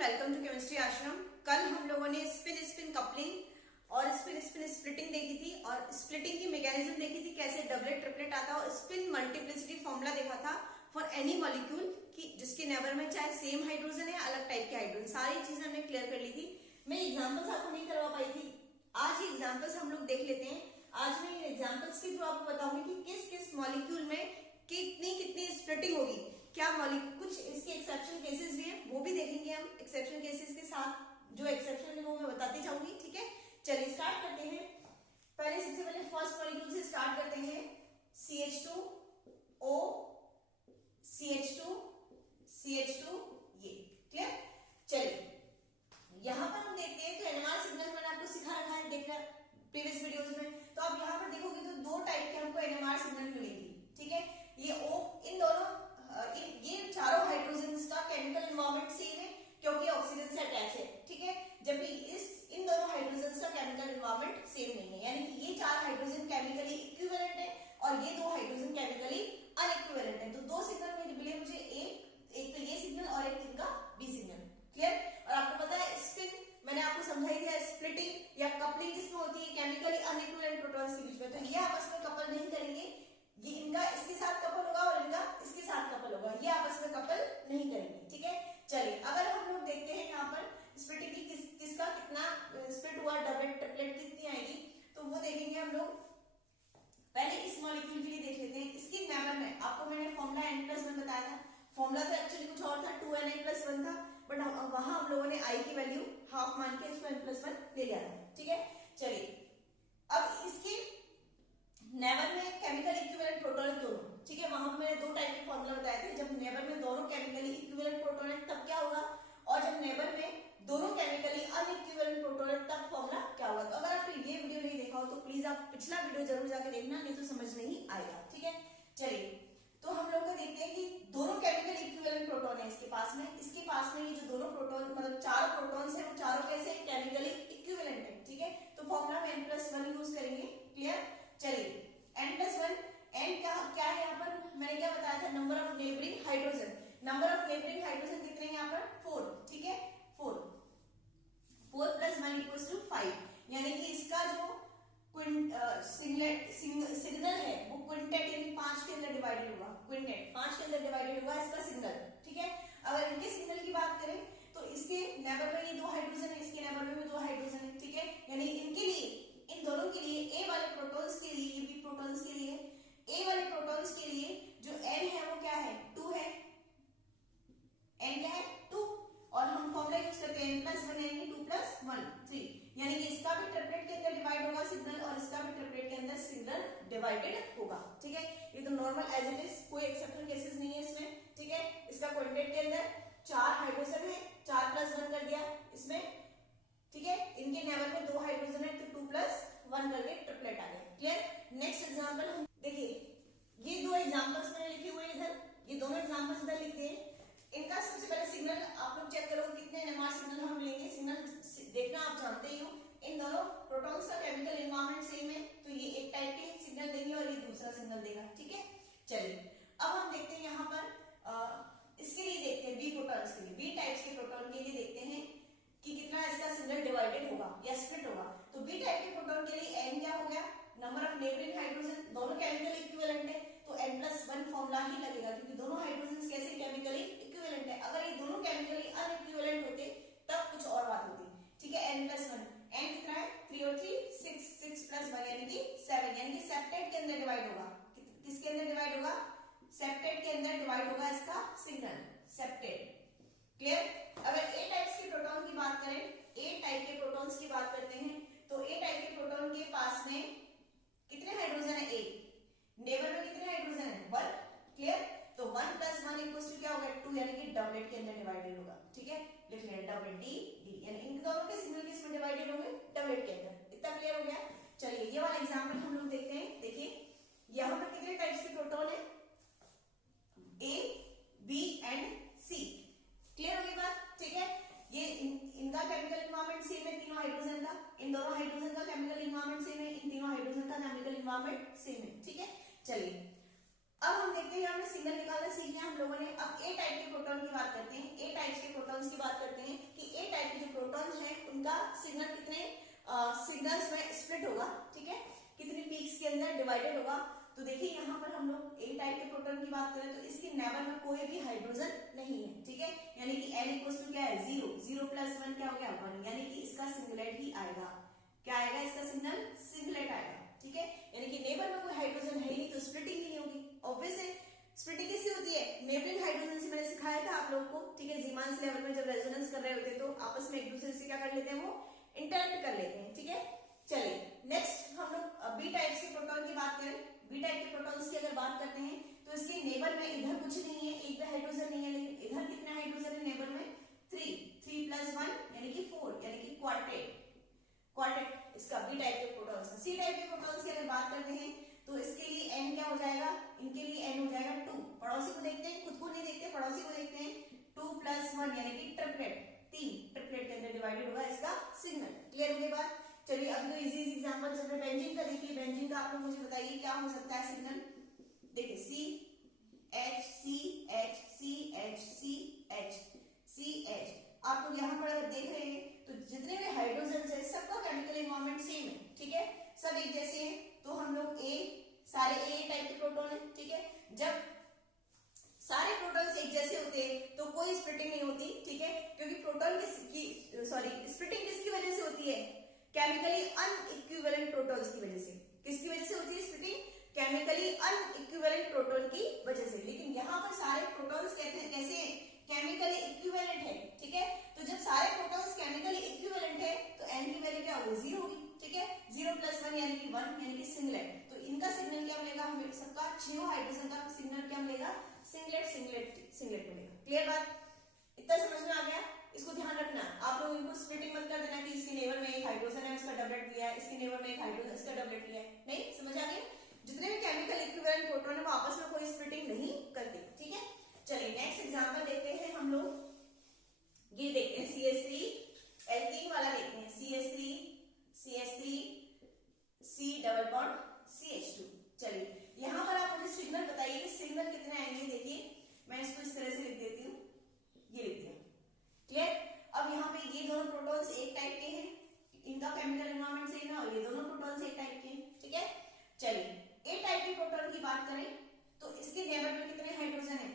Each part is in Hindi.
वेलकम टू केमिस्ट्री आश्रम। कल हम लोगों ने स्पिन स्पिन कपलिंग और स्पिन स्पिन स्प्लिटिंग देखी थी और स्प्लिटिंग की मैकेनिज्म देखी थी, कैसे डबलेट ट्रिपलेट आता है, और स्पिन मल्टीप्लिसिटी फॉर्मूला देखा था फॉर एनी मॉलिक्यूल की जिसके नेबर में चाहे सेम हाइड्रोजन है अलग टाइप के हाइड्रोजन, सारी चीजें हमने क्लियर कर ली थी। मैं एग्जाम्पल्स आपको नहीं करवा पाई थी, आज ये एग्जाम्पल्स हम लोग देख लेते हैं। आज मैं एग्जाम्पल्स के थ्रू आपको बताऊंगी कि किस किस मॉलिक्यूल में कितनी कितनी स्प्लिटिंग होगी, क्या कुछ इसके एक्सेप्शन केसेस भी हैं वो भी देखेंगे हम एक्सेप्शन केसेस के साथ, जो एक्सेप्शन है वो मैं बताती जाऊंगी। ठीक है, चलिए स्टार्ट करते हैं। पहले सबसे पहले फर्स्ट मॉलिक्यूल से स्टार्ट करते हैं। CH2O CH2 CH2 ये क्लियर। चलिए यहां पर हम देखते हैं तो एनएमआर सिग्नल मैंने आपको सिखा रखा है देखना प्रीवियस वीडियोस में, तो आप यहां पर देखोगे तो दो टाइप के हमको एनएमआर सिग्नल मिलेगी। ठीक है, ये O इन दोनों ये चारों हाइड्रोजन्स का केमिकल एनवायरनमेंट सेम है क्योंकि ऑक्सीजन से अटैच है। ठीक है, जबकि इन दोनों हाइड्रोजन्स का केमिकल एनवायरनमेट सेम नहीं है, यानी कि ये चार हाइड्रोजन केमिकली इक्विवेलेंट है और ये दो हाइड्रोजन केमिकली अनइक्विवेलेंट है। तो दो सिग्नल मिले मुझे, एक तो ये सिग्नल और एक इनका बी सिग्नल। क्लियर। और आपको पता है स्पिन मैंने आपको समझाई थी, स्प्लिटिंग या कपलिंग किसमें होती है, केमिकली अनइक्विवेलेंट प्रोटॉन्स के बीच में। तो ये आपस में कपल नहीं करेंगे, ये इनका इसके साथ कपल होगा और इनका इसके साथ कपल होगा, ये आपस में कपल नहीं करेंगे। ठीक है, चलिए अगर हम लोग देखते हैं यहाँ पर स्प्लिटिंग की किसका कितना स्प्लिट हुआ, डबलेट ट्रिपलेट कितनी आएगी, तो वो देखेंगे हम लोग। पहले इस मॉलिक्यूल के लिए देख लेते हैं। इसके नेबर में आपको मैंने फॉर्मूला n+1 बताया था, फॉर्मूला तो एक्चुअली कुछ और था, 2Na+1 था, बट वहां हम लोगों ने i की वैल्यू हाफ मान के इसको n+1 ले लिया था। ठीक है, चलिए अब इसके नेबर में केमिकल इक्विवेलेंट प्रोटॉन दोनों। ठीक है, वहां मैंने दो टाइप के फॉर्मूला बताए थे, जब नेबर में दोनों केमिकली इक्विवेलेंट प्रोटॉन है तब क्या होगा, और जब नेबर में दोनों केमिकली अनइक्विवेलेंट प्रोटॉन है तब फॉर्मूला क्या होगा। तो अगर आपने ये वीडियो नहीं देखा हो तो प्लीज आप पिछला वीडियो जरूर जाके देखना, नहीं तो समझ नहीं आएगा। ठीक है, चलिए तो हम लोग देखते हैं कि दोनों केमिकल इक्विवेलेंट प्रोटॉन है इसके पास में ये जो दोनों प्रोटॉन मतलब चार प्रोटॉन्स है वो चारों कैसे केमिकली इक्विवेलेंट है। ठीक है, तो फॉर्मूला में n+1 यूज करेंगे। क्लियर। चलिए n+1 n क्या है यहाँ पर मैंने क्या बताया था, number of neighbouring hydrogen. Number of neighbouring hydrogen कितने हैं यहाँ पर 4। ठीक है, 4 + 1 = 5, यानी कि इसका जो सिग्नल है वो क्विंटेट यानी 5 के अंदर डिवाइडेड होगा, क्विंटेट 5 के अंदर डिवाइडेड होगा इसका सिग्नल। ठीक है, अगर इनके सिग्नल की बात करें तो इसके नेबर में ये दो हाइड्रोजन है, इसके नेबर में भी दो हाइड्रोजन है। ठीक है, यानी इनके लिए इन दोनों के लिए ए वाले प्रोटॉन्स के लिए, ये बी प्रोटॉन्स के लिए, ए वाले प्रोटॉन्स के लिए जो n है वो क्या है 2 है, n क्या है 2, और हम फॉर्मूला यूज करते हैं n+1 यानी 2 + 1 3, यानी कि इसका भी ट्रिपलेट के अंदर डिवाइड होगा सिग्नल और इसका भी ट्रिपलेट के अंदर सिग्नल डिवाइडेड होगा। ठीक है, ये तो नॉर्मल एज इट इज, कोई एक्सेप्शन केसेस नहीं है इसमें। ठीक है, इसका क्विंटेट के अंदर 4 हाइड्रोजन है, 4 + 1 कर दिया इसमें। ठीक है, इनके नेबर में 2 हाइड्रोजन है तो 2 + 1 करके ट्रिपलेट आ गया। क्लियर। नेक्स्ट एग्जांपल देखिए, ये दो एग्जांपल्स मैंने लिखे हुए इधर, ये दोनों एग्जांपल्स इधर लिख दिए। इनका सबसे पहले सिग्नल आप लोग चेक करो कितने एनएमआर सिग्नल हम लेंगे। सिग्नल देखना आप जानते ही हो, इन दोनों प्रोटॉन्स का केमिकल एनवायरनमेंट सेम है तो ये एक टाइप के सिग्नल देंगे और ये दूसरा सिग्नल देगा। ठीक है, चलिए अब हम देखते हैं यहाँ पर इसके लिए देखते हैं बी प्रोटॉन्स के लिए, बी टाइप्स के प्रोटॉन के लिए देखते हैं कि कितना इसका सिग्नल डिवाइडेड होगा या स्प्लिट होगा। तो बी टाइप के प्रोटॉन के लिए n क्या हो गया, नंबर ऑफ नेबरिंग हाइड्रोजन, दोनों केमिकल इक्विवेलेंट है तो n+1 फॉर्मूला ही लगेगा क्योंकि दोनों हाइड्रोजन कैसे केमिकली इक्विवेलेंट है। अगर ये दोनों केमिकली अनइक्विवेलेंट होते तब कुछ और बात होती। ठीक है, n+1 n कितना है 3 और 3 6, 6 + 1 यानी कि 7, यानी कि सेप्टेट के अंदर डिवाइड होगा। किसके अंदर डिवाइड होगा, सेप्टेट के अंदर डिवाइड होगा इसका सिग्नल, सेप्टेट। क्लियर। अगर ए टाइप्स के प्रोटॉन की बात करें, ए टाइप के प्रोटॉन्स की बात करते हैं तो ए टाइप के प्रोटॉन के पास में कितने हाइड्रोजन है, एक, नेबर में कितने हाइड्रोजन है 1। क्लियर, तो 1 + 1 = क्या होगा 2, यानी कि डबलेट के अंदर डिवाइडेड होगा। ठीक है, लिख लें डबलेट डी डी, यानी इन दोनों के सिग्नल किसमें डिवाइडेड होंगे, डबलेट के अंदर। इतना क्लियर हो गया। चलिए ये वाला एग्जांपल हम लोग देखते हैं। देखिए यहां पर कितने टाइप्स के प्रोटॉन है, A B and C. Clear हो गई बात। ठीक है, ये इनका केमिकल एनवायरनमेंट सेम है तीनों हाइड्रोजन का, इन दोनों हाइड्रोजन का केमिकल एनवायरनमेंट सेम है, इन तीनों हाइड्रोजन का केमिकल एनवायरनमेंट सेम है। ठीक है, चलिए अब हम देखते हैं, हमने सिग्नल निकालना सीख लिया हम लोगों ने। अब ए टाइप के प्रोटॉन की बात करते हैं, ए टाइप के प्रोटॉन्स की बात करते हैं ए टाइप के जो प्रोटॉन्स हैं उनका सिग्नल कितने सिग्नल्स में स्प्लिट होगा, ठीक है, कितनी पीक्स के अंदर डिवाइडेड होगा। तो देखिए यहाँ पर हम लोग ए टाइप के प्रोटॉन की बात करें तो इसके नेबर में कोई भी हाइड्रोजन नहीं है, ठीक है, यानी कि n इक्वल्स टू क्या है 0, 0 प्लस 1 क्या हो गया 1, यानी कि इसका सिंगलेट ही आएगा। क्या आएगा इसका सिग्नल? सिंगलेट आएगा, ठीक है, यानी कि नेबर में कोई हाइड्रोजन है ही नहीं तो स्प्लिटिंग भी नहीं होगी। ऑब्वियस है, स्प्लिटिंग किससे होती है? नेबरिंग हाइड्रोजन से। मैंने सिखाया था आप लोगों को, ठीक है, जीमांस लेवल में जब रेजोनेंस कर रहे होते हैं तो आपस में एक दूसरे से क्या कर लेते हैं, वो इंटरेक्ट कर लेते हैं, ठीक है। चलिए नेक्स्ट हम लोग बी टाइप के प्रोटॉन की बात करें। बी टाइप के प्रोटॉन्स की अगर बात करते हैं तो इसके नेबर में इधर कुछ नहीं है, एक भी हाइड्रोजन नहीं है, लेकिन इधर कितने हाइड्रोजन है नेबर में? 3, 3 प्लस 1 यानी कि 4, यानी कि क्वार्टेट, क्वार्टेट इसका बी टाइप के प्रोटॉन्स का। सी टाइप के प्रोटॉन्स की अगर बात करते हैं तो इसके लिए n क्या हो जाएगा? इनके लिए n हो जाएगा 2। पड़ोसी को देखते हैं, खुद को नहीं देखते, पड़ोसी को देखते हैं। 2 प्लस 1 यानी कि ट्रिपलेट, 3 ट्रिपलेट के अंदर डिवाइडेड होगा इसका सिग्नल। क्लियर हो गई बात? चलिए अभी तो इजी इजी एग्जांपल चल रहे हैं। बेंजीन का देखिए, बेंजीन का आप लोग मुझे बताइए क्या हो सकता है सिग्नल। देखिए C H C H C H C H C H, आप लोग यहाँ पर अगर देख रहे हैं तो जितने भी हाइड्रोजन है सबका केमिकल एनवायरनमेंट सेम है, ठीक है, सब एक जैसे हैं। तो हम लोग ए सारे ए टाइप के प्रोटॉन है, ठीक है। जब सारे प्रोटॉन्स एक जैसे होते हैं तो कोई स्प्लिटिंग नहीं होती, ठीक है, क्योंकि प्रोटॉन स्प्लिटिंग किसकी वजह से होती है? केमिकली अनइक्विवेलेंट प्रोटॉन्स की वजह से। किसकी वजह से होती है स्प्लिटिंग? केमिकली अनइक्विवेलेंट प्रोटॉन की वजह से। लेकिन यहाँ पर सारे प्रोटॉन्स कहते हैं कैसे हैं? केमिकली इक्विवेलेंट है, ठीक है। तो जब सारे प्रोटॉन्स केमिकली इक्विवेलेंट है तो n की वैल्यू क्या होगी? 0 होगी, ठीक है। 0 प्लस 1 यानी कि 1, यानी कि सिंगलेट। तो इनका सिग्नल क्या मिलेगा हमें? सबका 6 हाइड्रोजन का सिग्नल क्या मिलेगा? सिंगलेट, सिंगलेट, सिंगलेट मिलेगा। क्लियर बात? इतना समझ में आ गया? इसको ध्यान रखना, आप लोग इनको स्प्लिटिंग मत कर देना कि इसके नेबर में एक हाइड्रोजन है उसका डबलेट लिया है, इसके नेबर में एक हाइड्रोजन इसका डबलेट लिया है। नहीं, समझ आ गया? जितने भी केमिकल इक्विवेलेंट प्रोटॉन है वो आपस में कोई स्प्लिटिंग नहीं करते, ठीक है। चलिए नेक्स्ट एग्जांपल देखते हैं हम लोग। ये देखते हैं CH3 एल्कीन वाला देखते हैं। CH3 C double bond CH2। चलिए यहाँ पर आप मुझे सिग्नल बताइए कि सिग्नल कितने आएंगे। देखिए मैं इसको इस तरह से लिख देती हूँ, ये लिख दिया, क्लियर। अब यहाँ पे ये दोनों प्रोटॉन्स एक टाइप के हैं, इनका केमिकल एनवायरनमेंट सेम है, और ये दोनों प्रोटॉन्स एक टाइप के हैं, ठीक है। चलिए ए टाइप के प्रोटॉन की बात करें तो इसके नेबर में कितने हाइड्रोजन है?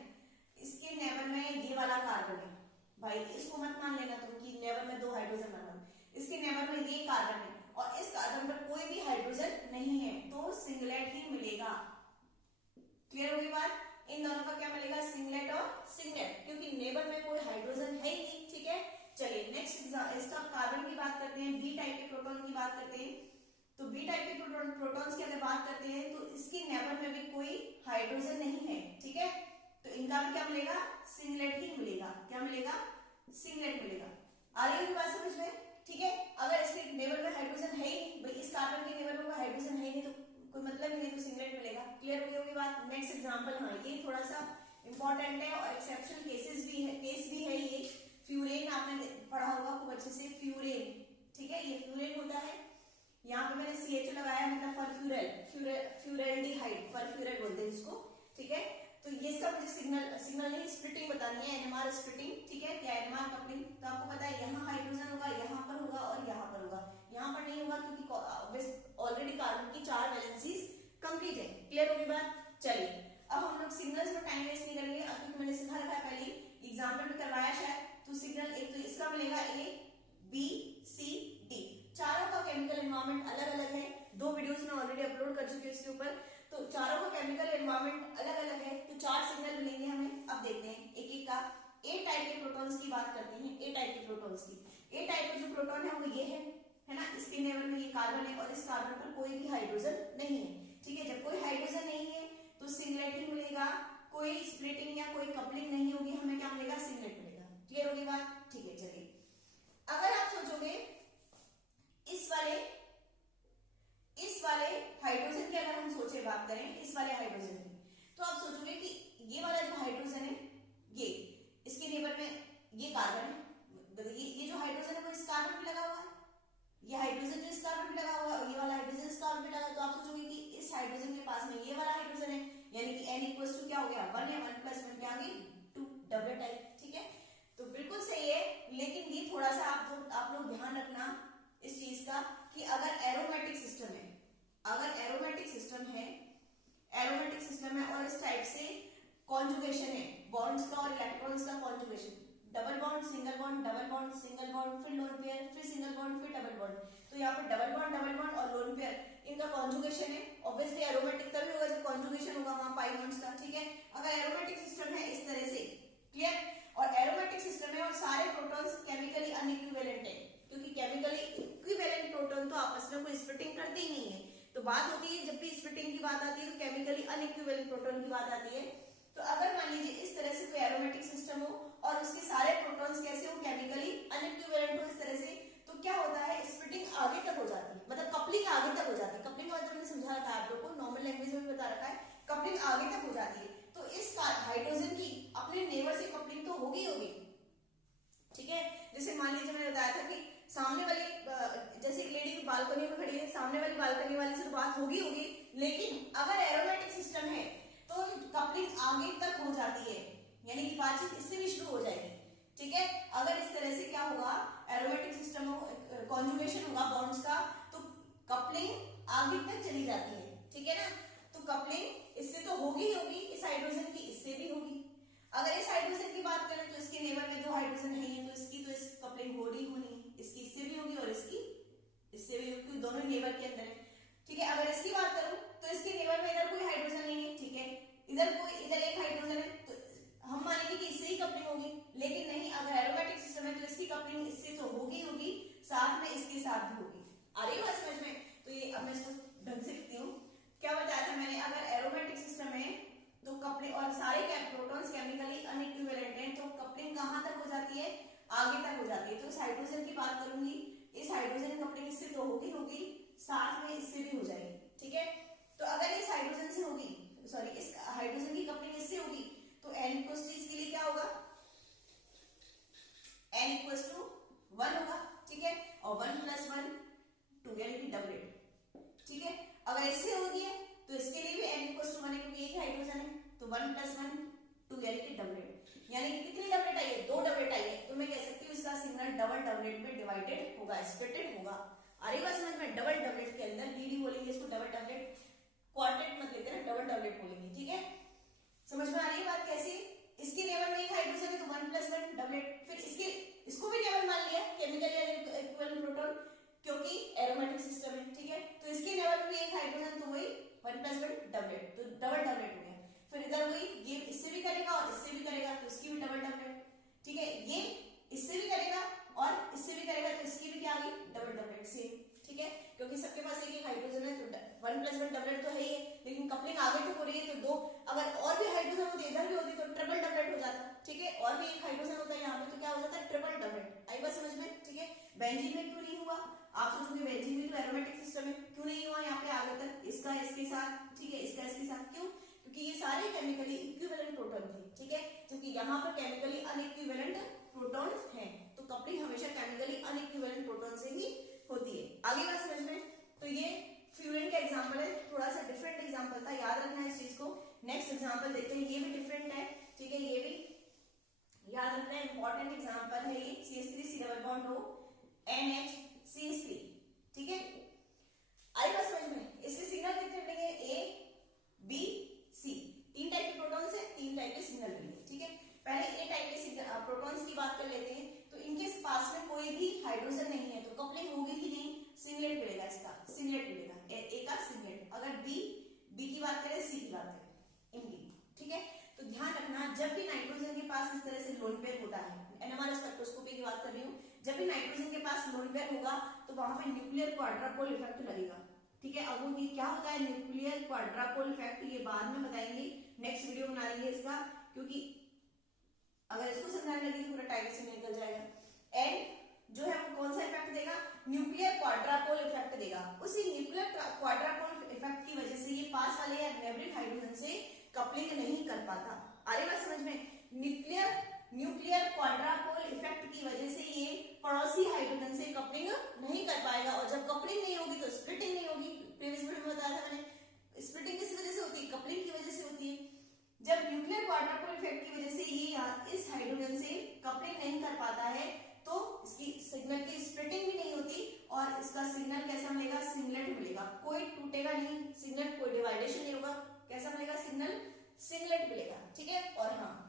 इसके नेबर में ये वाला कार्बन है, भाई इसको मत मान लेना तुम कि नेबर में 2 हाइड्रोजन बना। इसके नेबर में ये कार्बन है और इस कार्बन पर कोई भी हाइड्रोजन नहीं है तो सिंगलेट ही मिलेगा। क्लियर होगी बात? इन दोनों का क्या मिलेगा? सिंगलेट और सिंगलेट, क्योंकि नेबर में कोई हाइड्रोजन है ही नहीं, ठीक है। चलिए नेक्स्ट इसका कार्बन की बात करते हैं, बी टाइप के प्रोटॉन की बात करते हैं। तो बी टाइप के प्रोटॉन्स की अगर बात करते हैं तो इसके नेबर में भी कोई हाइड्रोजन नहीं है, ठीक है, तो इनका भी क्या मिलेगा? सिंगलेट ही मिलेगा। क्या मिलेगा? सिंगलेट मिलेगा। आ रही है बात समझ में? ठीक है। अगर इसके नेबर में हाइड्रोजन है ही नहीं, भाई इस कार्बन के नेबर में कोई हाइड्रोजन है ही नहीं तो कोई मतलब ही नहीं, तो सिंगलेट मिलेगा। क्लियर हो गई होगी बात? नेक्स्ट एग्जांपल, हाँ ये थोड़ा सा इंपॉर्टेंट है और एक्सेप्शनल केस भी है ये। फ्यूरेन आपने पढ़ा होगा खूब अच्छे से, फ्यूरेन, ठीक है, ये फ्यूरेन होता है। यहाँ पे मैंने CH लगाया, मतलब फ्यूरेल्डिहाइड, फरफ्यूरल बोलते हैं इसको, ठीक है। तो ये इसका मुझे सिग्नल नहीं, स्प्लिटिंग बतानी है, NMR स्प्लिटिंग, ठीक है, या NMR कपलिंग। तो आपको पता है यहाँ हाइड्रोजन होगा, यहाँ पर होगा और यहाँ पर होगा। यहाँ पर नहीं होगा क्योंकि ऑलरेडी कार्बन की 4 वैलेंसीज कंप्लीट है। क्लियर होगी बात? चलिए अब हम लोग सिग्नल्स में टाइम वेस्ट नहीं करेंगे, अब क्योंकि मैंने सिखा रखा है पहले एग्जाम्पल में करवाया शायद। तो सिग्नल एक तो इसका मिलेगा A B C D, चारों का केमिकल एनवायरनमेंट अलग अलग है। 2 वीडियोस में ऑलरेडी अपलोड कर चुकी हूँ इसके ऊपर। तो चारों का केमिकल एनवायरनमेंट अलग अलग है, तो 4 सिग्नल मिलेंगे हमें। अब देखते हैं एक एक का। ए टाइप के प्रोटॉन्स की बात करते हैं। ए टाइप के प्रोटॉन्स की, ए टाइप के जो प्रोटॉन है वो ये है ना, इसके नेबर में ये कार्बन है और इस कार्बन पर कोई भी हाइड्रोजन नहीं है, ठीक है। जब कोई हाइड्रोजन नहीं है तो सिंगलेट ही मिलेगा, कोई स्प्लिटिंग या कोई कपलिंग नहीं होगी, हमें क्या मिलेगा? सिंगलेट मिलेगा। क्लियर होगी बात? ठीक है। चलिए अगर आप सोचोगे इस वाले हाइड्रोजन की, अगर हम सोचे बात करें इस वाले हाइड्रोजन की, तो आप सोचोगे कि ये वाला जो हाइड्रोजन है, ये इसके नेबर में ये कार्बन है, ये जो हाइड्रोजन है वो इस कार्बन पे लगा हुआ है, ये हाइड्रोजन जो इस कार्बन पे लगा हुआ है और ये वाला हाइड्रोजन इस कार्बन पे लगा है। तो आप सोचोगे कि इस हाइड्रोजन के पास में ये वाला हाइड्रोजन है, यानी कि n इक्वल्स टू क्या हो गया? 1 या 1 प्लस 1 क्या आ गई? 2, डबल टाइप, ठीक है। तो बिल्कुल सही है, लेकिन ये थोड़ा अगर एरोमेटिक सिस्टम है और इस टाइप से कॉन्जुगेशन है बॉन्ड्स का और इलेक्ट्रॉन्स का conjugation, double bond single bond फिर लोन पेयर फिर सिंगल बॉन्ड फिर डबल बॉन्ड, तो यहाँ पे डबल बॉन्ड और लोन पेयर इनका कॉन्जुगेशन है। ऑब्वियसली एरोमेटिक तभी होगा जब कॉन्जुगेशन होगा वहां पाई बॉन्ड्स का, ठीक है। अगर एरोमेटिक सिस्टम है इस तरह से, क्लियर, और एरोमेटिक सिस्टम है और सारे प्रोटॉन्स केमिकली अनइक्विवेलेंट है, क्योंकि केमिकली इक्विवेलेंट प्रोटॉन तो आपस में कोई स्प्लिटिंग करते ही नहीं है। तो बात होती है जब भी स्प्लिटिंग की बात आती है तो केमिकली अनइक्विवेलेंट प्रोटॉन की बात आती है। तो अगर मान लीजिए इस तरह से कोई एरोमेटिक सिस्टम हो और उसके सारे प्रोटॉन्स कैसे हो, केमिकली अनइक्विवेलेंट हो इस तरह से, तो क्या होता है स्प्लिटिंग आगे तक हो जाती है, मतलब कपलिंग आगे तक हो जाती है। कपलिंग का मतलब मैंने समझा रखा है आप लोगों को, नॉर्मल लैंग्वेज में बता रखा है, कपलिंग आगे तक हो जाती है। तो इस हाइड्रोजन की अपने नेबर से कपलिंग तो होगी, ठीक है। जैसे मान लीजिए मैंने बताया था कि सामने वाली जैसे एक लेडी बालकनी में खड़ी है, सामने वाली बालकनी वाली से तो बात होगी, लेकिन अगर एरोमेटिक सिस्टम है तो कपलिंग आगे तक हो जाती है, यानी कि बातचीत इससे भी शुरू हो जाएगी, ठीक है। अगर इस तरह से क्या होगा, एरोमेटिक सिस्टम हो, कॉन्जुगेशन होगा बॉन्ड्स का, तो कपलिंग आगे तक चली जाती है, ठीक है ना। तो कपलिंग इससे तो होगी, इस हाइड्रोजन की इससे भी होगी। अगर इस हाइड्रोजन की बात करें तो इसके नेबर में 2 हाइड्रोजन है, तो इसकी तो इस कपलिंग होनी, इसकी इससे भी होगी और इसकी इससे भी होगी, दोनों नेबर के अंदर है, ठीक है। अगर इसकी बात करूं तो इसके नेबर में इधर कोई हाइड्रोजन नहीं है, ठीक है, इधर एक हाइड्रोजन है, तो हम मानेंगे कि इससे ही कपलिंग होगी, लेकिन नहीं, अगर एरोमेटिक सिस्टम है तो इसकी कपलिंग इससे तो होगी, साथ में इसके साथ भी होगी। आ रही है समझ में? तो ये अब मैं इसको ढंग से लिखती हूँ। क्या बताया था मैंने, अगर एरोमेटिक सिस्टम है तो कपलिंग और सारे प्रोटॉन्स केमिकली अनइक्विवेलेंट हैं, तो कपलिंग कहां तक हो जाती है, आगे तक हो जाती है। तो इस हाइड्रोजन की बात करूंगी, इस हाइड्रोजन की कपलिंग इससे तो होगी, साथ में इससे भी हो जाएगी, ठीक है। तो अगर इस हाइड्रोजन से होगी, सॉरी इस हाइड्रोजन की कपलिंग इससे होगी, तो n इक्वल्स टू इसके लिए क्या होगा, n इक्वल्स टू 1 होगा, ठीक है, और 1 + 1 2 यानी कि डबलेट, ठीक है। अगर इससे होगी है तो इसके लिए भी n इक्वल्स टू 1 है, क्योंकि एक हाइड्रोजन है, तो 1 + 1 2 यानी कि डबलेट, यानी कि कितनी डबलेट आई है, 2 डबलेट आई है। तो मैं कह सकती हूँ इसका सिग्नल डबल डबलेट में डिवाइडेड होगा, स्प्लिटेड होगा। अरे बात समझ में, डबल डबलेट के अंदर डी बोलेंगे इसको, डबल डबलेट, क्वार्टेट मत लेते ना, डबल डबलेट बोलेंगे, ठीक है। समझ में आ रही है बात कैसे, इसके नेबर में एक हाइड्रोजन है तो 1 + 1 डबलेट, फिर इसको भी नेबर मान लिया, केमिकली इक्विवेलेंट प्रोटॉन, क्योंकि एरोमेटिक सिस्टम है, ठीक है। तो इसके नेबर में भी एक हाइड्रोजन, तो वही 1 + 1 डबलेट, तो डबल डबलेट हो गया। फिर इधर वही, ये इससे भी करेगा और इससे भी करेगा, तो इसकी भी डबल डबलेट, ठीक है। ये इससे भी करेगा और इससे भी करेगा, तो इसकी भी क्या आ गई, डबल डबलेट से, ठीक है। क्योंकि सबके पास एक हाइड्रोजन है, तो 1 + 1 डबलेट तो है ही है, लेकिन कपलिंग आगे तक हो रही है, तो 2 अगर और भी हाइड्रोजन होते, इधर भी होती तो ट्रिपल डबलेट हो जाता, ठीक है। और भी एक हाइड्रोजन होता है यहाँ पे, तो क्या हो जाता है, ट्रिपल डबलेट। आई बात समझ में, ठीक है। बेंजीन में क्यों नहीं हुआ, आप सोचोगे बेंजीन भी तो एरोमेटिक सिस्टम है, क्यों नहीं हुआ यहाँ पे आगे तक, इसका इसके साथ, ठीक है, इसका इसके साथ, क्यों, क्योंकि ये सारे केमिकली इक्विवेलेंट प्रोटॉन थे, ठीक है, क्योंकि यहाँ पर केमिकली अनइक्विवेलेंट प्रोटॉन हैं, तो कपलिंग हमेशा केमिकली अनइक्विवेलेंट प्रोटॉन से ही होती है। आगे बात समझ में, तो ये फ्यूरिन का एग्जांपल है, थोड़ा सा डिफरेंट एग्जांपल था, याद रखना है इस चीज को। नेक्स्ट एग्जांपल देखते हैं, ये भी डिफरेंट है, ठीक है, ये भी याद रखना है, इंपॉर्टेंट एग्जांपल है ये, CH3 C double bond O NH CH3, ठीक है। आई बात समझ में, इसके सिग्नल कितने मिलेंगे, A B C, 3 टाइप के प्रोटॉन्स है, 3 टाइप के सिग्नल मिलेंगे, ठीक है। पहले A टाइप के प्रोटॉन्स की बात कर लेते हैं। तो इनके पास में कोई भी हाइड्रोजन नहीं है, तो कपलिंग होगी कि नहीं, सिंगलेट मिलेगा, इसका सिंगलेट मिलेगा, ए का सिंगलेट। अगर बी की बात करें, सी की बात करें, इनकी, ठीक है। तो ध्यान रखना, जब भी नाइट्रोजन के पास इस तरह से लोन पेयर होता है, NMR स्पेक्ट्रोस्कोपी की बात कर रही हूँ, जब भी नाइट्रोजन के पास लोन पेयर होगा तो वहां पे न्यूक्लियर क्वाड्रापोल इफेक्ट लगेगा, ठीक है। अब वो ये क्या होता है न्यूक्लियर क्वाड्रापोल इफेक्ट, ये बाद में बताएंगे, नेक्स्ट वीडियो बना लेंगे इसका, क्योंकि अगर इसको समझाने लगे तो पूरा टाइम से निकल जाएगा। एंड जो है वो कौन सा इफेक्ट देगा, न्यूक्लियर क्वाड्रापोल इफेक्ट देगा। उसी न्यूक्लियर क्वाड्रापोल इफेक्ट की वजह से ये पास वाले या नेबरिंग हाइड्रोजन से कपलिंग नहीं कर पाता। आ रही बात समझ में, न्यूक्लियर क्वाड्रापोल इफेक्ट की वजह से ये पड़ोसी हाइड्रोजन से कपलिंग नहीं कर पाएगा, और जब कपलिंग नहीं होगी तो स्प्लिटिंग नहीं होगी। प्रीवियस वीडियो में बताया था मैंने, स्प्लिटिंग किस वजह से होती है, कपलिंग की वजह से होती है। जब न्यूक्लियर क्वाड्रापोल इफेक्ट की वजह से ये इस हाइड्रोजन से कपलिंग नहीं कर पाता है, तो इसकी सिग्नल की स्प्लिटिंग भी नहीं होती और इसका सिग्नल कैसा मिलेगा, सिंगलेट मिलेगा। मिलेगा, कोई टूटेगा नहीं सिग्नल, कोई डिवाइडेशन नहीं होगा, कैसा मिलेगा सिग्नल, सिंगलेट मिलेगा, ठीक है। और हाँ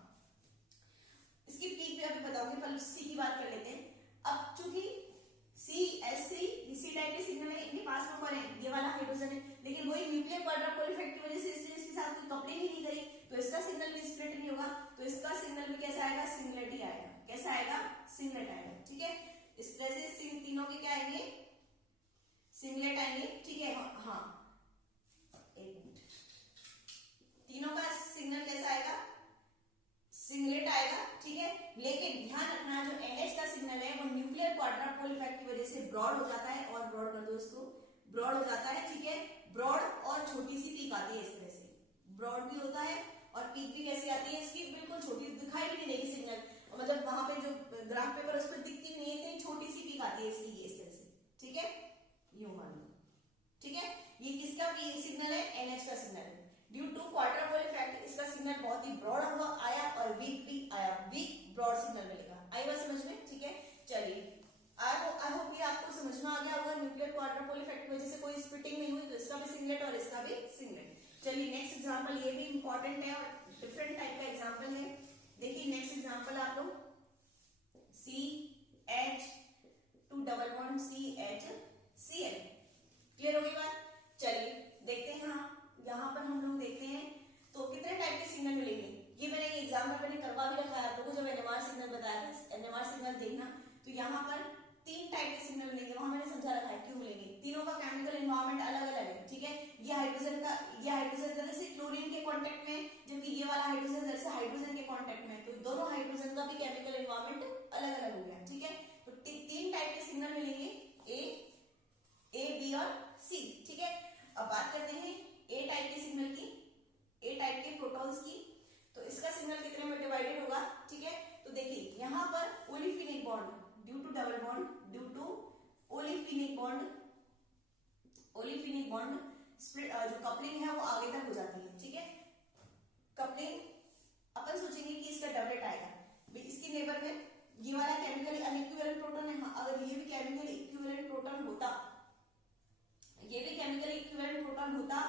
इसकी पीक भी अभी बताऊंगी, पर सी की बात कर लेते हैं। अब चूंकि सी एस सी टाइप के सिग्नल है, इनके पास में कौन है, ये वाला हाइड्रोजन है, लेकिन वही न्यूक्लियर क्वाड्रपल इफेक्ट की वजह से इसके साथ कोई कपलिंग ही नहीं करी, तो इसका सिग्नल भी स्प्लिट नहीं होगा, तो इसका सिग्नल भी कैसा आएगा, सिंगलेट ही आएगा, कैसा आएगा, सिंगलेट आएगा, ठीक है। इस तरह से तीनों के क्या आएंगे, सिंगलेट आएंगे, ठीक है। हाँ एक मिनट, तीनों का सिग्नल कैसा आएगा, सिंगलेट आएगा, ठीक है। लेकिन ध्यान रखना जो NH का सिग्नल है वो न्यूक्लियर क्वाड्रपल इफेक्ट की वजह से ब्रॉड हो जाता है, और ब्रॉड कर दो इसको, ब्रॉड हो जाता है, ठीक है। ब्रॉड और छोटी सी पीक आती है, इस तरह से ब्रॉड भी होता है और पीक भी कैसी आती है इसकी, बिल्कुल छोटी, दिखाई भी नहीं देगी सिग्नल, मतलब वहां पे जो ग्राफ पेपर उस पर दिखती नहीं है, इतनी छोटी सी पीक आती है इसकी, ये इस तरह से, ठीक है, यूं मान लो, ठीक है। ये किसका सिग्नल है, NH का सिग्नल है। ड्यू टू क्वाड्रपल इफेक्ट इसका सिग्नल बहुत ही ब्रॉड हुआ आया और वीक भी आया, वीक ब्रॉड सिग्नल मिलेगा, आई बात समझ में, ठीक है। चलिए आई होप ये आपको समझ में आ गया होगा, न्यूक्लियर क्वाड्रपल इफेक्ट की वजह से कोई स्प्लिटिंग नहीं हुई, तो इसका भी सिंगलेट और इसका भी सिंगलेट। चलिए नेक्स्ट एग्जांपल, ये भी इंपॉर्टेंट है और डिफरेंट टाइप का एग्जांपल है। देखिए नेक्स्ट एग्जांपल आप लोग, CH2 double bond CHCl, clear हो गई बात। चलिए देखते हैं, हाँ यहाँ पर हम लोग देखते हैं तो कितने टाइप के सिग्नल मिलेंगे, ये मैंने एग्जाम्पल मैंने करवा भी रखा है आप लोगों को, जब NMR सिग्नल बताया था, NMR सिग्नल देखना, तो यहाँ पर 3 टाइप के सिग्नल मिलेंगे, वहां मैंने समझा रखा है क्यों मिलेंगे, तीनों का केमिकल एनवायरनमेंट अलग अलग है, ठीक है। ये हाइड्रोजन इधर से क्लोरीन के कांटेक्ट में, जबकि ये वाला हाइड्रोजन इधर से हाइड्रोजन के कांटेक्ट में, तो दोनों हाइड्रोजन का भी केमिकल एनवायरनमेंट अलग अलग हो गया, ठीक है। तो 3 टाइप के सिग्नल मिलेंगे, ए बी और सी, ठीक है। अब बात करते हैं ए टाइप के सिग्नल की, ए टाइप के प्रोटॉन्स की, तो इसका सिग्नल कितने में डिवाइडेड होगा, ठीक है। तो देखिए यहाँ पर olefinic bond due to double bond, due to olefinic bond जो कपलिंग है वो आगे तक हो जाती है, ठीक है। कपलिंग अपन सोचेंगे कि इसका डबलेट आएगा, इसकी नेबर में ये वाला केमिकली अनइक्विवेलेंट प्रोटॉन है, अगर ये भी केमिकली इक्विवेलेंट प्रोटॉन होता, ये भी केमिकली इक्विवेलेंट प्रोटॉन होता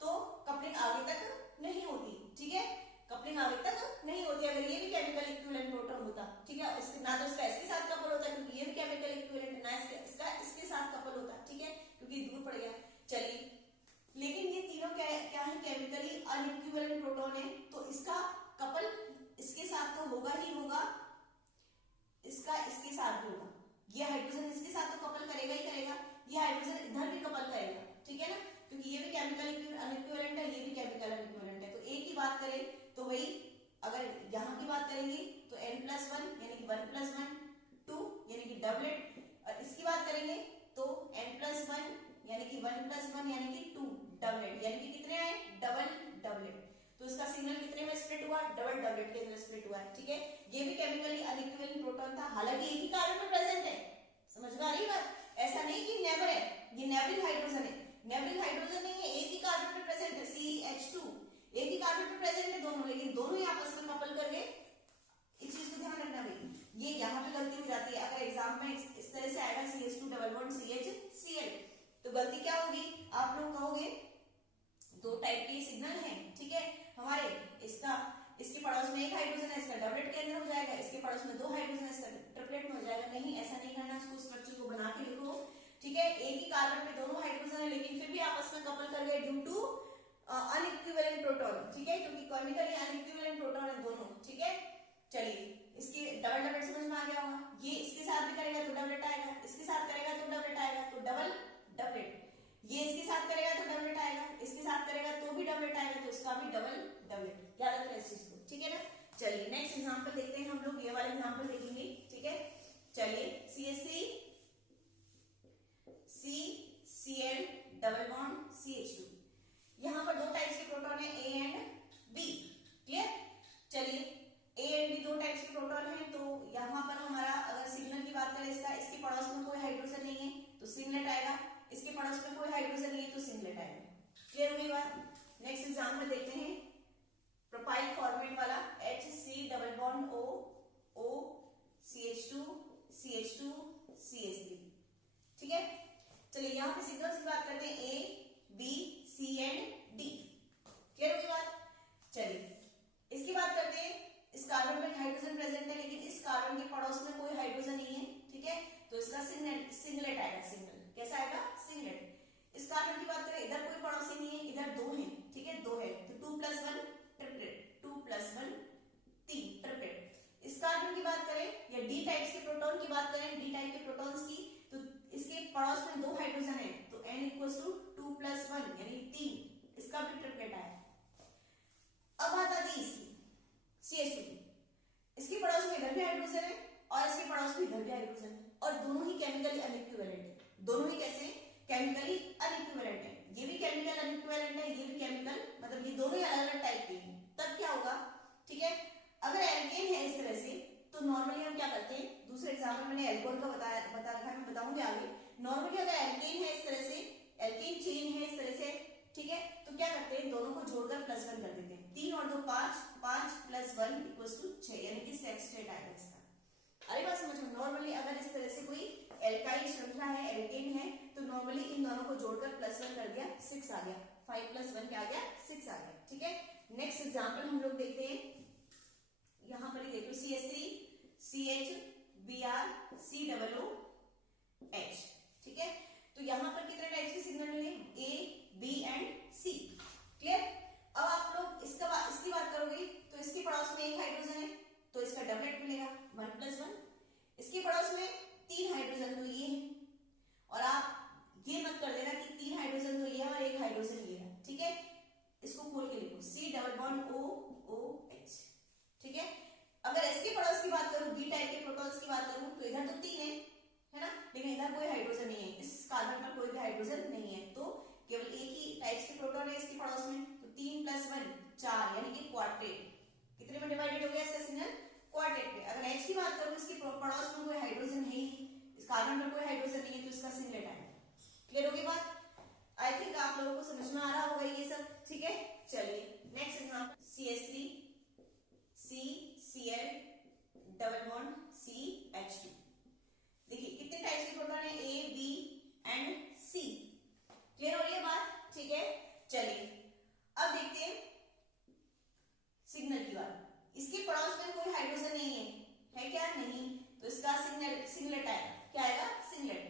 तो कपलिंग आगे तक नहीं होती, ठीक है, कपलिंग आगे तक नहीं होती अगर ये भी केमिकल इक्विवेलेंट प्रोटॉन होता, ठीक है। ना तो इसका इसके साथ कपल होता क्योंकि ये भी केमिकल इक्विवेलेंट, ना इसका इसके साथ कपल होता, ठीक है, क्योंकि दूर पड़ गया। चलिए लेकिन ये तीनों क्या है, केमिकली अनइक्विवेलेंट प्रोटॉन है, तो इसका कपल इसके साथ तो होगा ही होगा, इसका इसके साथ भी होगा, ये हाइड्रोजन इसके साथ तो कपल करेगा ही करेगा, ये हाइड्रोजन इधर भी कपल करेगा, ठीक है ना, क्योंकि ये भी केमिकल अनइक्विवेलेंट है, ये भी केमिकल अनइक्विवेलेंट है। तो ए की बात करें तो वही, अगर यहाँ की बात करेंगे तो n+1 यानी कि 1+1 2 यानी कि डबलेट, और इसकी बात करेंगे तो n+1 यानी कि 1+1 यानी कि 2 डबलेट, यानी कि कितने आए, डबल डबलेट। तो इसका सिग्नल कितने में स्प्लिट हुआ, डबल डबलेट के अंदर स्प्लिट हुआ है, ठीक है। ये भी केमिकली अनइक्विवेलेंट प्रोटॉन था, हालांकि एक ही कार्बन में प्रेजेंट है, समझ में आ रही बात, ऐसा नहीं कि नेवर है, ये नेवरिक हाइड्रोजन है, नेवरिक हाइड्रोजन नहीं है, एक ही कार्बन पे प्रेजेंट है, CH2 एक ही कार्बन पे प्रेजेंट है दोनों, लेकिन दोनों ही आपस में कपल कर गए, इस चीज को ध्यान रखना भाई, ये यहाँ पे गलती हो जाती है। अगर एग्जाम में इस तरह से आएगा CH2 डबल बॉन्ड CHCl, तो गलती क्या होगी, आप लोग कहोगे 2 टाइप के सिग्नल हैं, ठीक है हमारे, इसके पड़ोस में एक हाइड्रोजन है, इसका डबलेट के अंदर हो जाएगा, इसके पड़ोस में 2 हाइड्रोजन है, इसका ट्रिपलेट में हो जाएगा। नहीं, ऐसा नहीं करना, उसको स्ट्रक्चर को बना के लिखो, ठीक है। एक ही कार्बन पे दोनों हाइड्रोजन है, लेकिन फिर भी आपस में कपल कर गए ड्यू टू अनइक्विवेलेंट प्रोटॉन, ठीक है, क्योंकि केमिकली अनइक्विवेलेंट प्रोटॉन है दोनों, ठीक है। चलिए इसके डबल डबलेट समझ में आ गया होगा, ये इसके साथ भी करेगा तो डबलेट आएगा, इसके साथ करेगा तो डबलेट आएगा, तो डबल डबलेट, ये इसके साथ करेगा तो डबलेट आएगा, इसके साथ करेगा तो भी डबलेट आएगा, तो इसका भी डबल डबलेट, याद रखना इस चीज को, ठीक है ना। चलिए नेक्स्ट एग्जांपल देखते हैं हम लोग, ये वाला एग्जांपल देखेंगे, ठीक है। चलिए CH3CCl डबल बॉन्ड CH2, यहाँ पर 2 टाइप्स के प्रोटॉन है, A एंड B, क्लियर। चलिए A एंड B 2 टाइप्स के प्रोटॉन है, तो यहाँ पर हमारा अगर सिग्नल की बात करें, इसके पड़ोस में कोई हाइड्रोजन नहीं है तो सिंगलेट आएगा, इसके पड़ोस में कोई हाइड्रोजन नहीं है तो सिंगलेट आएगा, क्लियर हो गई बात। नेक्स्ट एग्जांपल देखते हैं, प्रोपाइल फॉर्मेट वाला HC double bond O singlet आएगा, सिंगल कैसा आएगा, सिंगलेट। इस कार्बन की बात करें, इधर कोई पड़ोसी नहीं है, इधर दो है, ठीक है, दो है, तो 2 + 1 ट्रिपलेट, 2 + 1 3 ट्रिपलेट। इस कार्बन की बात करें या डी टाइप के प्रोटॉन की बात करें, डी टाइप के प्रोटॉन्स की, तो इसके पड़ोस में दो हाइड्रोजन है, तो n = 2 + 1 यानी 3, इसका भी ट्रिपलेट आया। अब बात आती है इसकी CH2 की, इसके पड़ोस में इधर भी हाइड्रोजन है और इसके पड़ोस में इधर भी हाइड्रोजन है, और दोनों ही केमिकली अनइक्विवेलेंट है। दोनों ही कैसे, केमिकली अनइक्विवेलेंट है, ये भी केमिकल अनइक्विवेलेंट है, ये भी केमिकल, मतलब ये दोनों ही अलग अलग टाइप के हैं। तब क्या होगा, ठीक है, अगर एल्केन है इस तरह से, तो नॉर्मली हम क्या करते हैं, दूसरे एग्जाम्पल मैंने एल्कोहल का बता रखा है, मैं बताऊंगी आगे। नॉर्मली अगर एल्केन है इस तरह से, एल्केन चेन है इस तरह से, ठीक है, तो क्या करते हैं, दोनों को जोड़कर +1 कर देते हैं, 3 और 2 5, 5 + 1 = 6, यानी कि सेक्सटेट आएगा इसका। अरे बात समझ में, नॉर्मली अगर इस तरह से कोई एल्काइल श्रृंखला है, एल्केन है, तो नॉर्मली इन दोनों को जोड़कर +1 कर दिया, 6 आ गया, 5 + 1 क्या आ गया, 6 आ गया, ठीक है। नेक्स्ट एग्जाम्पल हम लोग देखते हैं, यहां पर ही देखो CH3 CH Br COOH, ठीक है, तो यहां पर कितने टाइप के सिग्नल मिले, A B and C, clear. अब आप लोग इसकी बात करोगे, तो इसके पड़ोस में एक हाइड्रोजन है, तो इसका डबलेट मिलेगा 1 + 1। इसके पड़ोस में 3 हाइड्रोजन, तो ये है, और आप ये मत कर देना कि 3 हाइड्रोजन तो ये है और एक हाइड्रोजन ये है, ठीक है, इसको खोल के लिखो C++OOH, ठीक है। अगर इसके पड़ोस की बात करूं, बी टाइप के प्रोटॉन्स की बात करूं, तो इधर तो 3 है ना, लेकिन इधर कोई हाइड्रोजन नहीं है, इस कार्बन पर कोई भी हाइड्रोजन नहीं है, तो केवल एक ही टाइप के प्रोटॉन है इसके पड़ोस में, तो 3 + 1 4, यानी कि क्वार्टेट। कितने में डिवाइडेड हो गया इसका सिग्नल, क्वार्टेट पे। अगर H की बात करूं, इसके पड़ोस में कोई हाइड्रोजन है ही, इस कार्बन पर कोई हाइड्रोजन नहीं है, तो इसका सिंगलेट आएगा। क्लियर होगी बात, आई थिंक आप लोगों को समझ में आ रहा होगा ये सब, ठीक है। चलिए next example, CH3 CCl CH2। देखिए कितने टाइप्स के प्रोटॉन है, A B and C, clear हो रही है बात, ठीक है। चलिए अब देखते हैं सिग्नल की बात। इसके पड़ोस में कोई हाइड्रोजन नहीं है क्या, नहीं, तो इसका सिंगलेट आएगा, क्या आएगा, सिंगलेट,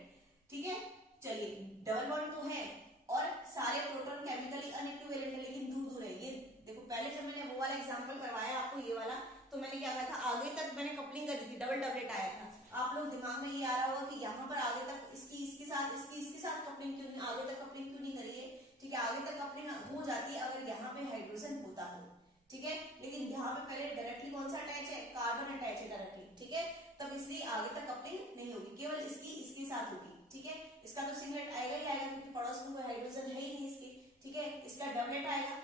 ठीक है। चलिए डबल बॉन्ड तो है और सारे प्रोटॉन केमिकली अनइक्विवेलेंट है, लेकिन दूर दूर है। ये देखो पहले जब मैंने वो वाला एग्जांपल करवाया आपको, ये वाला, तो मैंने क्या कहा था, आगे तक मैंने कपलिंग कर दी थी, डबल डबलेट आया था। आप लोग दिमाग में ये आ रहा होगा कि यहाँ पर आगे तक इसके साथ कपलिंग क्यों नहीं, आगे तक कपलिंग क्यों नहीं करिए, ठीक है, आगे तक कपलिंग हो जाती है अगर यहाँ पे हाइड्रोजन होता हो, ठीक है, लेकिन यहाँ पे पहले डायरेक्टली कौन सा अटैच है, कार्बन अटैच है डायरेक्टली, ठीक है, तब इसलिए आगे तक कपलिंग नहीं होगी, केवल इसके साथ होगी, ठीक है। इसका तो सिंगलेट आएगा ही आएगा, क्योंकि पड़ोस में कोई हाइड्रोजन है ही नहीं इसके, ठीक है। इसका डबलेट आएगा,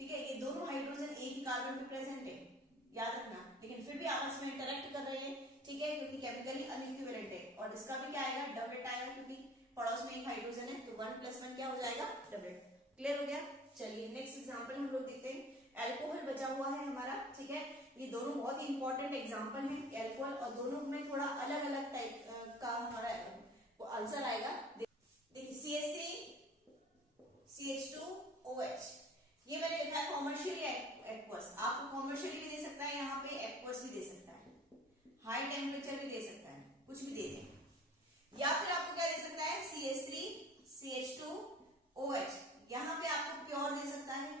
ठीक है, ये दोनों हाइड्रोजन एक ही कार्बन पे प्रेजेंट है, याद रखना, लेकिन फिर भी आपस में इंटरेक्ट कर रहे हैं, ठीक है, क्योंकि केमिकली अनइक्विवेलेंट है। और इसका भी क्या आएगा, डबलेट आएगा, क्योंकि पड़ोस में एक हाइड्रोजन है, तो 1 + 1 क्या हो जाएगा, डबलेट। क्लियर हो गया। चलिए नेक्स्ट एग्जांपल हम लोग देखते हैं, अल्कोहल बचा हुआ है हमारा, ठीक है। ये दोनों बहुत ही इंपॉर्टेंट एग्जांपल हैं, अल्कोहल, और दोनों में थोड़ा अलग अलग टाइप का हमारा आंसर आएगा। देखिए CH3 CH2OH, ये मैंने लिखा है कॉमर्शियली एक्वस, आपको कॉमर्शियली भी दे सकता है, यहाँ पे एक्वस भी दे सकता है, हाई टेम्परेचर भी दे सकता है, कुछ भी दे दें। या फिर आपको क्या दे सकता है, CH3 CH2OH, यहाँ पे आपको प्योर दे सकता है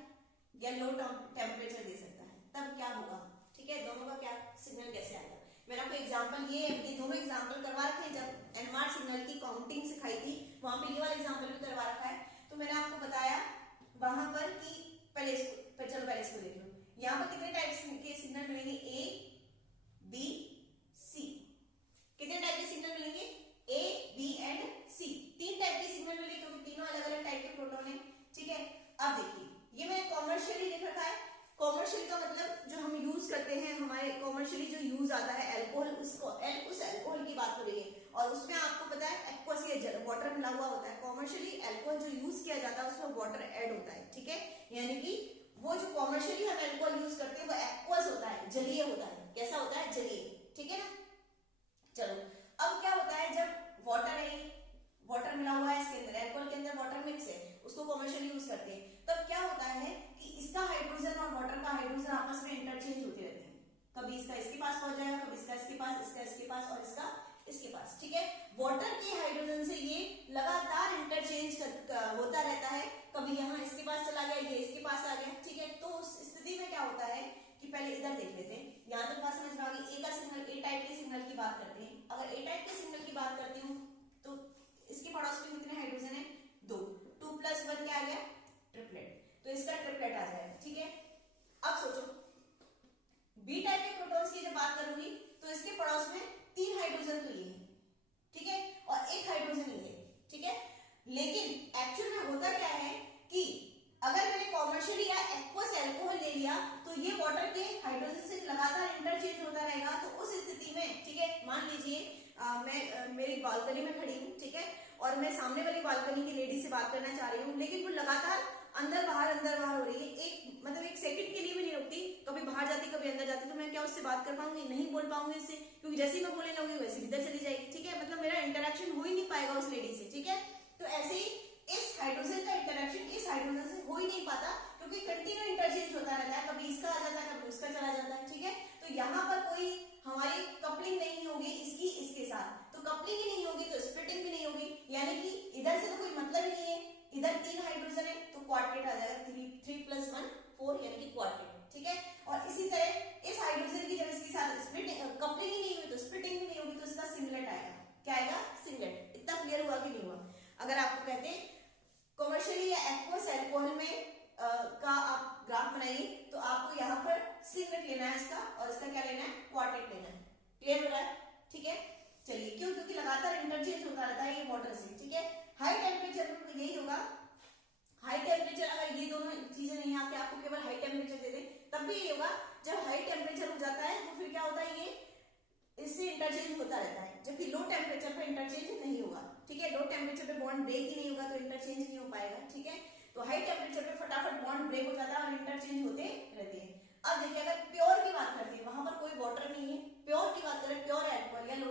या लो टेम्परेचर दे सकता है, तब क्या होगा, ठीक है, दोनों का क्या सिग्नल कैसे आएगा। मैंने आपको एग्जांपल ये दोनों एग्जांपल करवा रखे हैं, जब NMR सिग्नल की काउंटिंग सिखाई थी वहां पे ये वाला एग्जांपल भी करवा रखा है, तो मैंने आपको बताया वहां पर कि पहले इसको देख लो, यहाँ पर कितने टाइप के सिग्नल मिलेंगे, A B C, कितने टाइप के सिग्नल मिलेंगे, A B and C, 3 type के सिग्नल मिलेंगे, क्योंकि तीनों अलग अलग टाइप के प्रोटॉन है, ठीक है। अब देखिए ये मैंने कॉमर्शियली लिख रखा है, कॉमर्शियल का मतलब जो हम यूज करते हैं, हमारे कॉमर्शियली जो यूज आता है अल्कोहल, उस अल्कोहल की बात हो रही है, और उसमें आपको पता है एक्वस या वाटर मिला हुआ होता है। कॉमर्शियली अल्कोहल जो यूज किया जाता है उसमें वाटर ऐड होता है, ठीक है, यानी कि वो जो कॉमर्शियली हम अल्कोहल यूज करते हैं वो एक्वस होता है, जलीय होता है। कैसा होता है, जलीय, ठीक है ना। चलो अब क्या होता है, जब वाटर मिला हुआ है इसके अंदर, अल्कोहल के अंदर वाटर मिक्स है, उसको कॉमर्शियली यूज करते हैं, तब क्या होता है कि इसका हाइड्रोजन और वाटर का हाइड्रोजन आपस में इंटरचेंज होते रहते हैं, कभी इसका इसके पास पहुंच जाएगा, कभी इसका इसके पास, इसका इसके पास और इसका इसके पास, ठीक है। वाटर होता है कि पहले इधर देख लेते हैं, यहाँ तक बात समझ में आ गई। ए का सिग्नल, ए टाइप के सिग्नल की बात करते हैं। अगर ए टाइप के सिग्नल की बात करती हूँ तो इसके पड़ोस में कितने हाइड्रोजन है? 2। 2 + 1 क्या आ गया? ट्रिपलेट। तो इसका ट्रिपलेट आ जाएगा, ठीक है। अब सोचो बी टाइप के प्रोटॉन्स की जब बात करूंगी तो इसके पड़ोस में 3 हाइड्रोजन तो ये है, ठीक है, और 1 हाइड्रोजन ये है, ठीक है। लेकिन एक्चुअल में होता क्या है कि अगर मैंने कॉमर्शियल या एक्वस अल्कोहल ले लिया तो ये वाटर के हाइड्रोजन से लगातार इंटरचेंज होता रहेगा। तो उस स्थिति में, ठीक है, मान लीजिए मैं मेरी बालकनी में खड़ी हूँ, ठीक है, और मैं सामने वाली बालकनी की लेडी से बात करना चाह रही हूँ, लेकिन वो लगातार अंदर बाहर हो रही है, एक सेकंड के लिए भी नहीं रुकती, कभी बाहर जाती कभी अंदर जाती, तो मैं क्या उससे बात कर पाऊंगी? नहीं बोल पाऊंगी उससे, क्योंकि जैसे ही मैं बोलने लगूंगी वैसे इधर चली जाएगी, ठीक है। मतलब मेरा इंटरेक्शन हो ही नहीं पाएगा उस लेडी से, ठीक है। तो ऐसे ही इस हाइड्रोजन का इंटरेक्शन इस हाइड्रोजन से हो ही नहीं पाता, क्योंकि कंटिन्यू इंटरचेंज होता रहता है, कभी इसका आ जाता है कभी उसका चला जाता है, ठीक है। तो यहाँ पर कोई हमारी कपलिंग नहीं होगी इसकी इसके साथ, तो कपलिंग ही नहीं होगी तो स्प्लिटिंग भी नहीं होगी, यानी कि इधर से तो कोई मतलब ही नहीं है। इधर 3 हाइड्रोजन है तो क्वार्टेट आ जाएगा, 3 + 1 4 यानी कि क्वार्टेट, ठीक है। और इसी तरह इस हाइड्रोजन की जब इसके साथ कपलिंग ही नहीं हुई तो स्प्लिटिंग भी नहीं होगी, तो इसका सिंगलेट आएगा। क्या आएगा? सिंगलेट। इतना क्लियर हुआ कि नहीं हुआ? अगर आपको कहते हैं कॉमर्शियली या एक्वस अल्कोहल में का आप ग्राफ बनाइए तो आपको यहाँ पर सिंगलेट लेना है इसका, और इसका क्या लेना है? क्वार्टेट लेना है। क्लियर हो रहा है? ठीक है, चलिए। क्यों? क्योंकि लगातार इंटरचेंज होता रहता है ये वाटर से, ठीक है। हाई टेम्परेचर में यही होगा। हाई टेम्परेचर, अगर ये दोनों चीजें नहीं आती, आपको केवल हाई टेम्परेचर दे दे तब भी ये होगा। जब हाई टेम्परेचर हो जाता है तो फिर क्या होता है, ये इससे इंटरचेंज होता रहता है, जबकि लो टेम्परेचर पे इंटरचेंज नहीं होगा, ठीक है। लो टेम्परेचर पे बॉन्ड ब्रेक ही नहीं होगा तो इंटरचेंज नहीं हो पाएगा, ठीक है। तो हाई टेम्परेचर पे फटाफट बॉन्ड ब्रेक हो जाता है और इंटरचेंज होते रहते हैं। अब देखिए, अगर प्योर की बात करते हैं, वहां पर कोई वाटर नहीं है, प्योर की बात करें, प्योर अल्कोहल या लो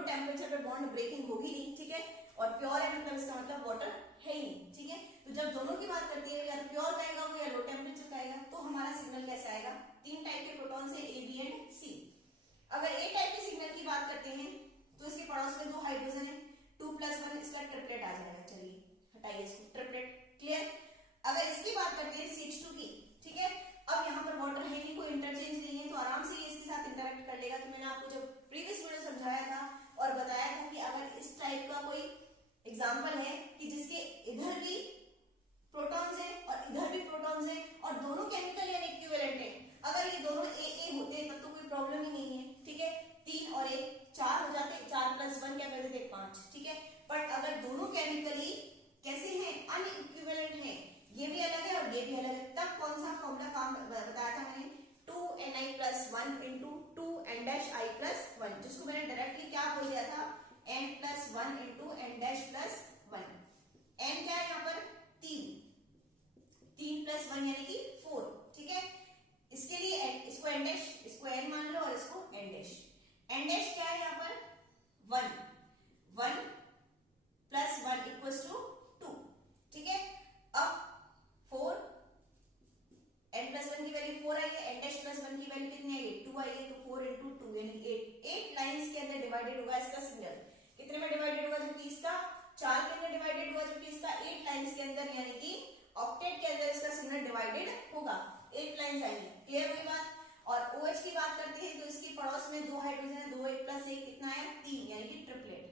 टेम्परेचर पे बॉन्ड ब्रेकिंग होगी नहीं, ठीक है। और प्योर है मतलब इसका मतलब वाटर है ही नहीं, ठीक है। तो जब दोनों की बात करती है, या तो प्योर का आएगा या लो टेम्परेचर का आएगा, तो हमारा सिग्नल कैसा आएगा? 3 टाइप के प्रोटॉन से ए, बी एंड सी। अगर ए टाइप के सिग्नल की बात करते हैं तो इसके पड़ोस में 2 हाइड्रोजन है, 2 + 1 इसका ट्रिपलेट आ जाएगा। चलिए हटाइए इसको, ट्रिपलेट। क्लियर? अगर इसकी बात करते हैं CH2 की, ठीक है। अब यहाँ पर वाटर है नहीं, कोई इंटरचेंज नहीं है, तो आराम से ये इसके साथ इंटरेक्ट कर लेगा। तो मैंने आपको जब प्रीवियस वीडियो समझाया था और बताया था कि अगर इस टाइप का कोई एग्जाम्पल है कि जिसके इधर भी प्रोटॉन्स है और इधर भी प्रोटॉन्स है और दोनों केमिकल यानी इक्विवेलेंट है, अगर ये दोनों ए होते तब तो कोई प्रॉब्लम ही नहीं है, ठीक है। 3 और 1 4 हो जाते, 4 + 1 क्या कर देते? 5, ठीक है। बट अगर दोनों केमिकली कैसे हैं? अनइक्विवेलेंट हैं, ये भी अलग है और ये भी अलग है, तब कौन सा फॉर्मूला काम बताया था मैंने? 2ni + 1 × 2n-i + 1, जिसको मैंने डायरेक्टली क्या बोल दिया था? n + 1 × n' + 1। n क्या है यहाँ पर? 3 + 1 यानी कि 4, ठीक है। इसके लिए इसको n', इसको n मान लो और इसको n'। n' क्या है यहाँ पर? 1 + 1 = 2, ठीक है। अब 4 n + 1 की वैल्यू 4 आई है, n' + 1 की वैल्यू कितनी आई है? 2 आई है, तो 4 × 2 यानी 8 लाइंस के अंदर डिवाइडेड होगा इसका सिग्नल। कितने में डिवाइडेड होगा? जबकि इसका 4 के अंदर डिवाइडेड होगा, जबकि इसका 8 लाइंस के अंदर यानी कि ऑक्टेट के अंदर इसका सिग्नल डिवाइडेड होगा, 8 लाइंस आएंगी। क्लियर हुई बात? और OH की बात करते हैं तो इसके पड़ोस में 2 हाइड्रोजन है, 2 1 + 1 कितना है? 3 यानी कि ट्रिपलेट।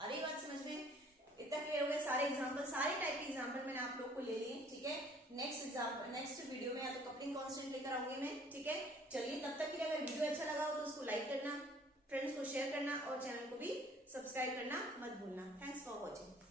अरे बात समझ में? इतना क्लियर हो गया? सारे एग्जांपल, सारे टाइप के एग्जांपल मैंने आप लोग को ले लिए, ठीक है। नेक्स्ट वीडियो में या तो कपलिंग कांस्टेंट लेकर आऊंगी मैं, ठीक है। चलिए, तब तक के लिए अगर वीडियो अच्छा लगा हो तो उसको लाइक करना, फ्रेंड्स को शेयर करना और चैनल को भी सब्सक्राइब करना मत भूलना। Thanks for watching.